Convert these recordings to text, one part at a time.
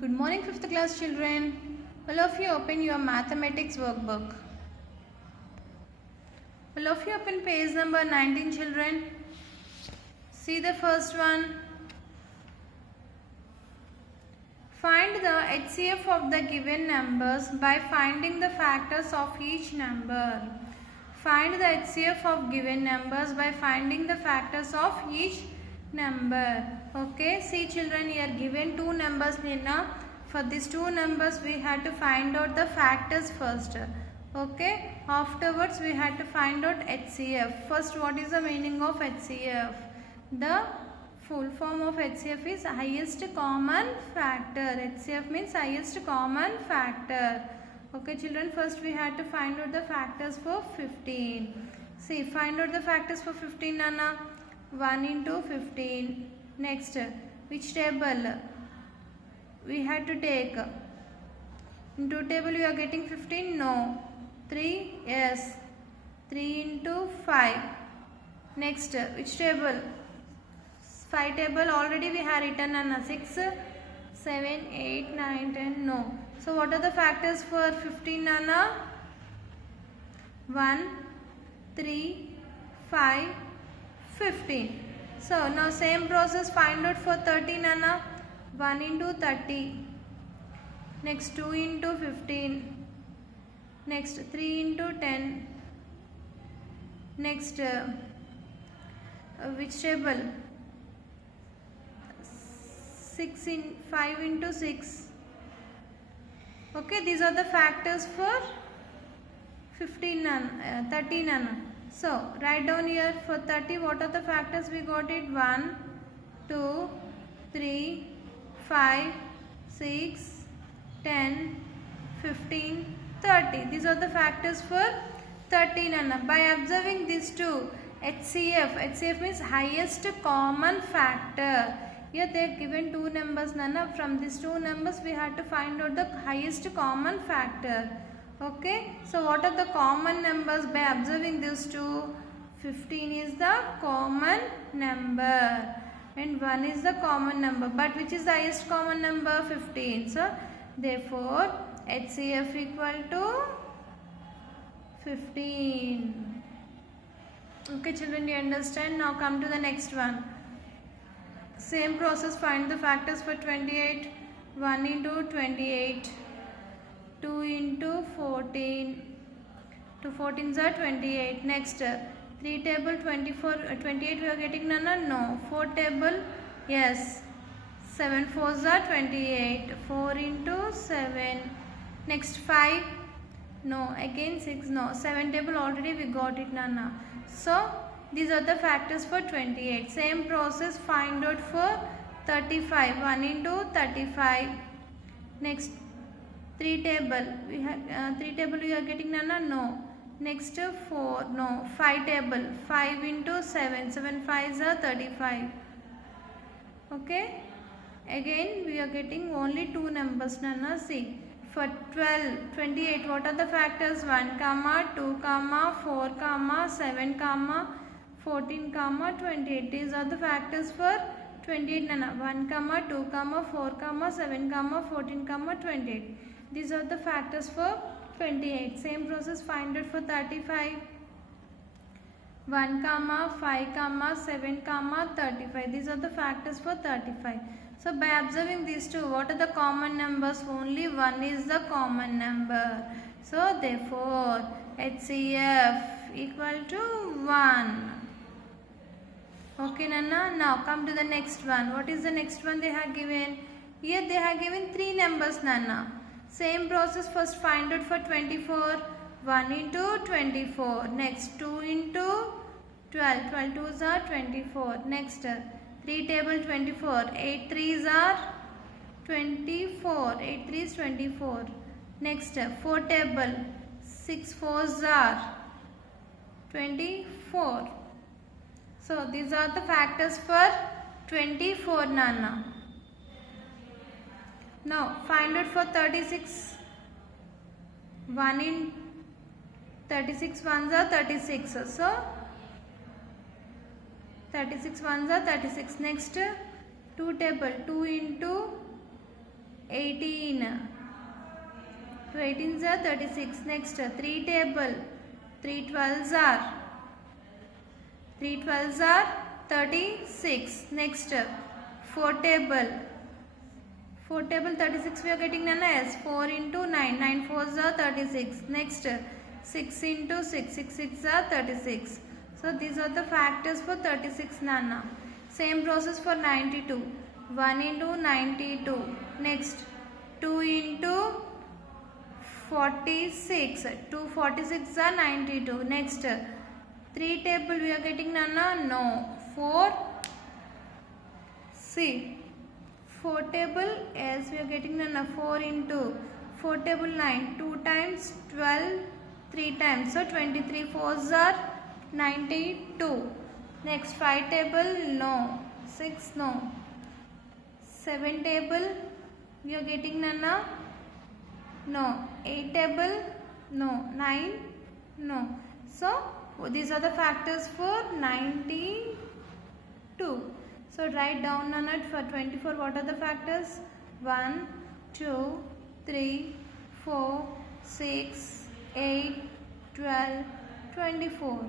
Good morning, 5th class children. All of you open your mathematics workbook. All of you open page number 19, children. See the first one. Find the HCF of the given numbers by finding the factors of each number. Find the HCF of given numbers by finding the factors of each number. Okay, see children, here given two numbers. For these two numbers we had to find out the factors first. Okay, afterwards we had to find out HCF. First, what is the meaning of HCF? The full form of HCF is highest common factor. HCF means highest common factor. Okay children, first we had to find out the factors for 15. See, find out the factors for 15, Nana. 1 into 15. Next, which table we had to take? Into table you are getting 15? No. 3? Yes. 3 into 5. Next, which table? 5 table already we have written, Anna. 6, 7, 8, 9, 10. No. So what are the factors for 15, Anna? 1, 3, 5, 15. So now same process, find out for 13, Anna. 1 into 30. Next 2 into 15. Next 3 into 10. Next which table? 5 into 6. Okay, these are the factors for 15 nana, 30 nana. So write down here for 30 what are the factors we got it? 1, 2, 3, 5, 6, 10, 15, 30. These are the factors for 30 nana. By observing these two, HCF means highest common factor. Here they are given two numbers, Nana. From these two numbers we had to find out the highest common factor. Okay. So what are the common numbers? By observing these two, 15 is the common number and 1 is the common number. But which is the highest common number? 15. So therefore HCF equal to 15. Okay children, you understand? Now come to the next one. Same process, find the factors for 28. 1 into 28. 2 into 14. 2 14s are 28. Next, 3 table 24. 28 we are getting, Nana? No. 4 table? Yes. 7 4s are 28. 4 into 7. Next 5? No. Again 6? No. 7 table already we got it, Nana. So these are the factors for 28. Same process, find out for 35. 1 into 35. Next 3 table. We have 3 table we are getting, Nana? No. Next 4. No. 5 table. 5 into 7. 7 5s are 35. Okay. Again we are getting only two numbers, Nana. See. For 28, what are the factors? 1, 2, 4, 7, 14, 28. These are the factors for 28, Nana. 1, 2, 4, 7, 14, 28. These are the factors for 28. Same process, find it for 35. 1, 5, 7, 35. These are the factors for 35. So by observing these two, what are the common numbers? Only 1 is the common number. So therefore HCF equal to 1. Okay Nana. Now come to the next one. What is the next one they have given? Here they have given 3 numbers, Nana. Same process, first find out for 24. 1 into 24. Next 2 into 12. 12 2s are 24. Next 3 table 24. 8 3s are 24. 8 3s 24. Next 4 table. 6 4s are 24. So these are the factors for 24, Nana. Now find out for 36. 1 in 36 ones are 36. So 36 ones are 36. Next 2 table. 2 into 18. 2 18s are 36. Next 3 table. 3 12s are 36. Next 4 table. 4 table 36 we are getting Nana. Yes. 4 into 9. 9 4s are 36. Next 6 into 6. 6 6 are 36. So these are the factors for 36 Nana. Same process for 92. 1 into 92. Next 2 into 46. 2 46 are 92. Next 3 table we are getting Nana. No. 4. See. 4 table. Yes, we are getting Nana. 4 into 4 table 9. 2 times 12. 3 times. So 23 4s are 92. Next 5 table. No. 6 no. 7 table we are getting Nana. No. 8 table. No. 9 no. So these are the factors for 92. So write down Nana for 24. What are the factors? 1 2 3 4 6 8 12 24.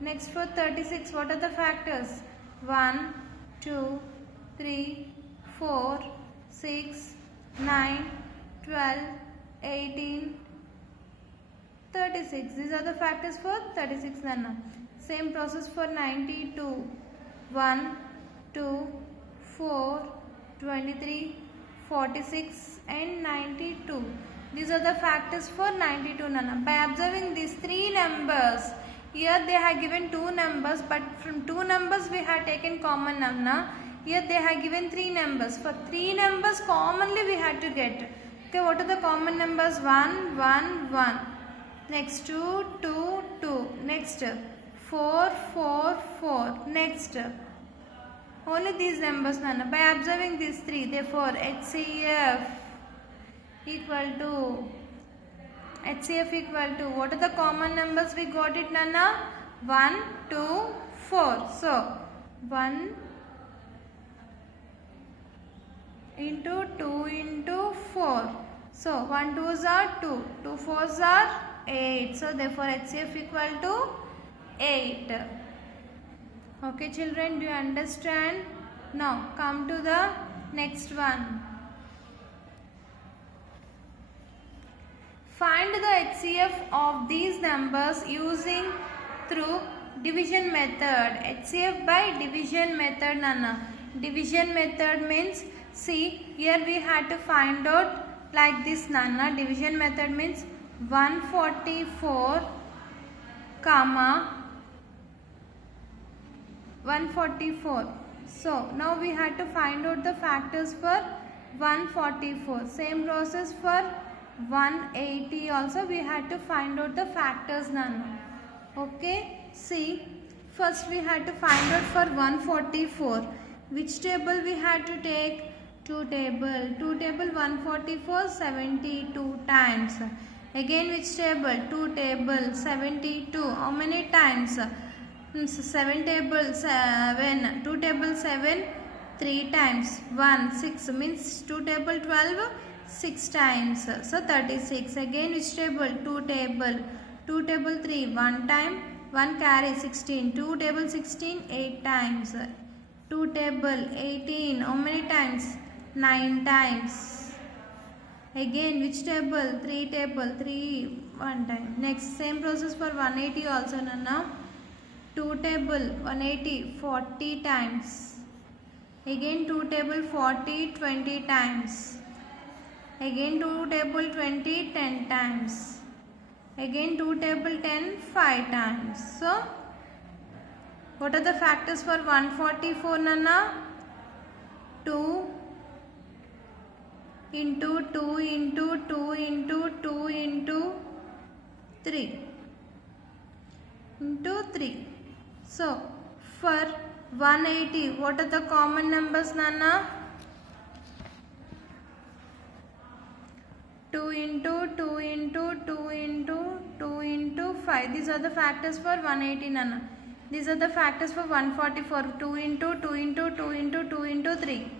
Next for 36. What are the factors? 1 2 3 4 6 9 12 18 36. These are the factors for 36 Nana. Same process for 92. 1 2 4 23 46 and 92. These are the factors for 92 Nana. By observing these three numbers, here they have given two numbers, but from two numbers we have taken common Nana. Here they have given three numbers. For three numbers commonly we had to get. Okay, what are the common numbers? 1 1 1. Next 2 2 2. Next 4 4 4. Next only these numbers Nana. By observing these three, therefore HCF equal to what are the common numbers we got it Nana? 1 2 4. So 1 into 2 into 4. So 1 2s are 2. 2 4s are 8. So therefore HCF equal to 8. Okay children, do you understand? Now come to the next one. Find the HCF of these numbers using through division method. HCF by division method Nana. Division method means, see here we had to find out like this Nana. Division method means 144 comma 144. So now we had to find out the factors for 144. Same process for 180 also we had to find out the factors Nana. Okay, see first we had to find out for 144. Which table we had to take? 2 table. 2 table 144 72 times. Again which table? 2 table 72. How many times? 7 table 7. 2 table 7 3 times. 1 6 means 2 table 12 6 times. So 36. Again which table? 2 table. 2 table 3 1 time. 1 carry 16. 2 table 16 8 times. 2 table 18. How many times? 9 times. Again which table? 3 table 3 1 time. Next same process for 180 also Nana. 2 table 180 40 times. Again 2 table 40 20 times. Again 2 table 20 10 times. Again 2 table 10 5 times. So what are the factors for 144 Nana? 2 into 2 into 2 into 2 into 3 into 3. So for 180 what are the common numbers Nana? 2 into 2 into 2 into 2 into 5. These are the factors for 180 Nana. These are the factors for 144. 2 into 2 into 2 into 2 into 3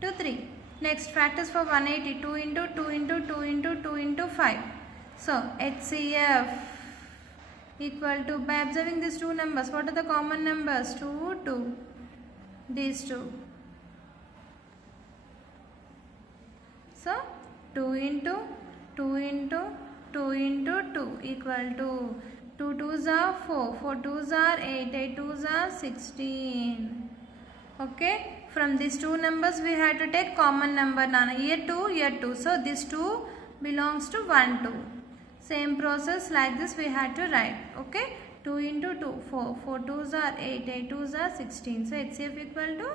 to 3. Next factors for 180, 2 into 2 into 2 into 2 into 5. So HCF equal to, by observing these two numbers, what are the common numbers? 2, 2, these two. So 2 into 2 into 2 into 2 equal to 2 2s are 4, 4 2s are 8, 8 2s are 16. Okay, from these two numbers we had to take common number, Nana. Here 2, here 2. So this 2 belongs to 1, 2. Same process like this we had to write. Okay, 2 into 2, 4, 4 2s are 8, 8 2s are 16. So HCF equal to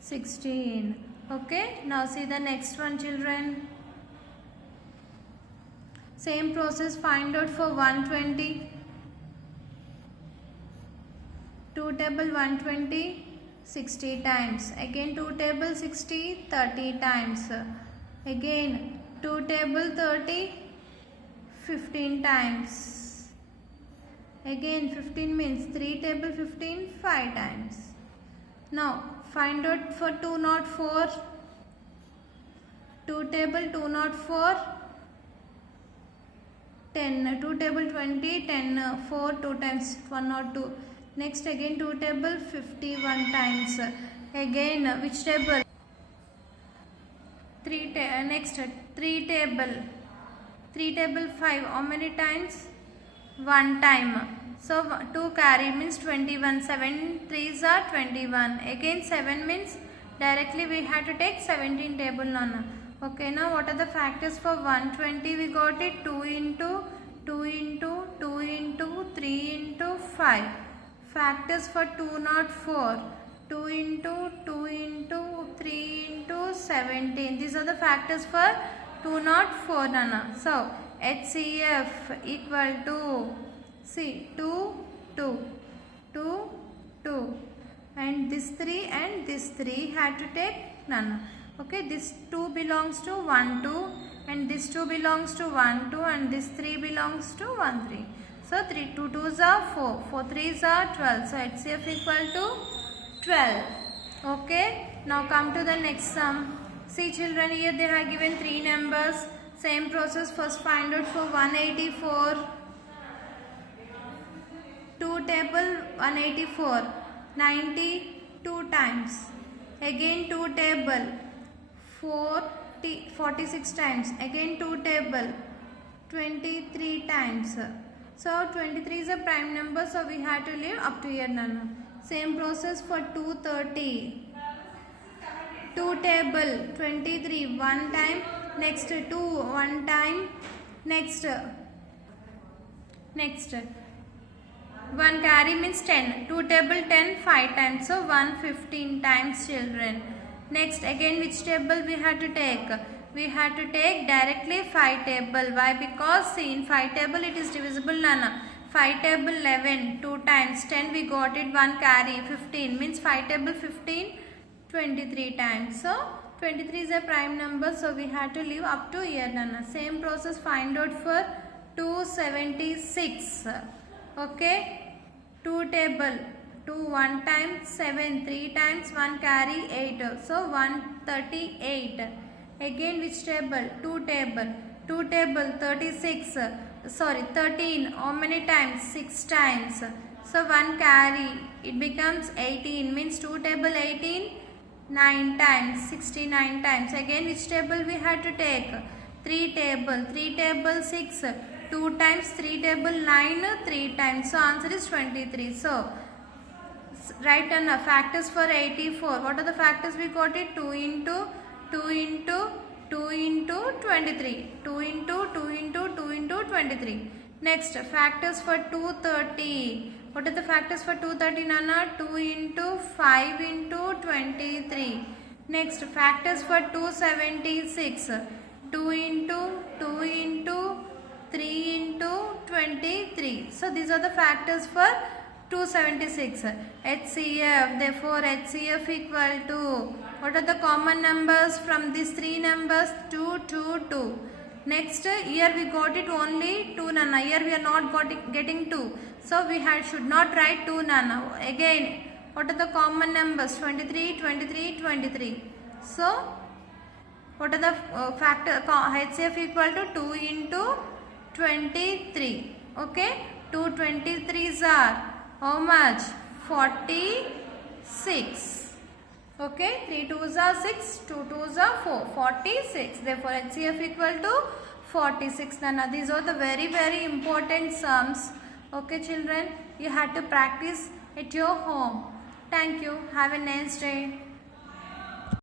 16. Okay, now see the next one, children. Same process, find out for 120. 2 table 120, 60 times. Again 2 table 60, 30 times. Again 2 table 30, 15 times. Again 15 means 3 table 15, 5 times. Now find out for 204. 2 table 204, 10. 2 table 20, 10, 4, 2 times 102. Next again 2 table 51 times. Again which table? 3 next 3 table. 3 table 5. How many times? 1 time. So 2 carry means 21. 7 3s are 21. Again 7 means directly we had to take 17 table, Nana. Okay, now what are the factors for 120? We got it 2 into 2 into 2 into 3 into 5. Factors for 204, 2 into 2 into 3 into 17. These are the factors for 204, Nana. So HCF equal to, see, 2, 2, 2, 2, and this 3 and this 3 had to take, Nana. Okay, this 2 belongs to 1, 2, and this 2 belongs to 1, 2, and this 3 belongs to 1, 3. So 3 2 2s are 4, 4 3s are 12. So HCF equal to 12. Okay, now come to the next sum. See, children, here they have given 3 numbers. Same process, first find out for 184. 2 table 184, 92 times. Again 2 table 46 times. Again 2 table 23 times. So 23 is a prime number, so we had to leave up to here, Nana. Same process for 230. 2 table 23 1 time. Next 2 1 time. Next 1 carry means 10. 2 table 10 5 times. So 115 times, children. Next again which table we had to take? We had to take directly 5 table. Why? Because see, in 5 table it is divisible, Nana. 5 table 11 2 times, 10 we got it, 1 carry 15 means 5 table 15 23 times. So 23 is a prime number, so we had to leave up to here, Nana. Same process, find out for 276. Okay, 2 table 2 1 time, 7 3 times, 1 carry 8, so 138. Again which table? 2 table 36, 13. How many times? 6 times. So 1 carry, it becomes 18 means 2 table 18 9 times, 69 times. Again which table we had to take? 3 table 6, 2 times, 3 table 9 3 times. So answer is 23. So write down factors for 84. What are the factors we got it? 2 into 2 into 2 into 23. 2 into 2 into 2 into 23. Next, factors for 230. What are the factors for 230, Nana? 2 into 5 into 23. Next, factors for 276. 2 into 2 into 3 into 23. So these are the factors for 276. HCF, therefore HCF equal to, what are the common numbers from these 3 numbers? 2, 2, 2. Next, here we got it only 2, Nana. Here we are not getting 2. So we should not write 2, Nana. Again, what are the common numbers? 23, 23, 23. So What are the factor? HCF equal to 2 into 23. Okay, 2 23s are how much? 46. Okay, 3 2s are 6, 2 2s are 4, 46. Therefore, HCF equal to 46. Now, these are the very important sums. Okay, children, you had to practice at your home. Thank you. Have a nice day.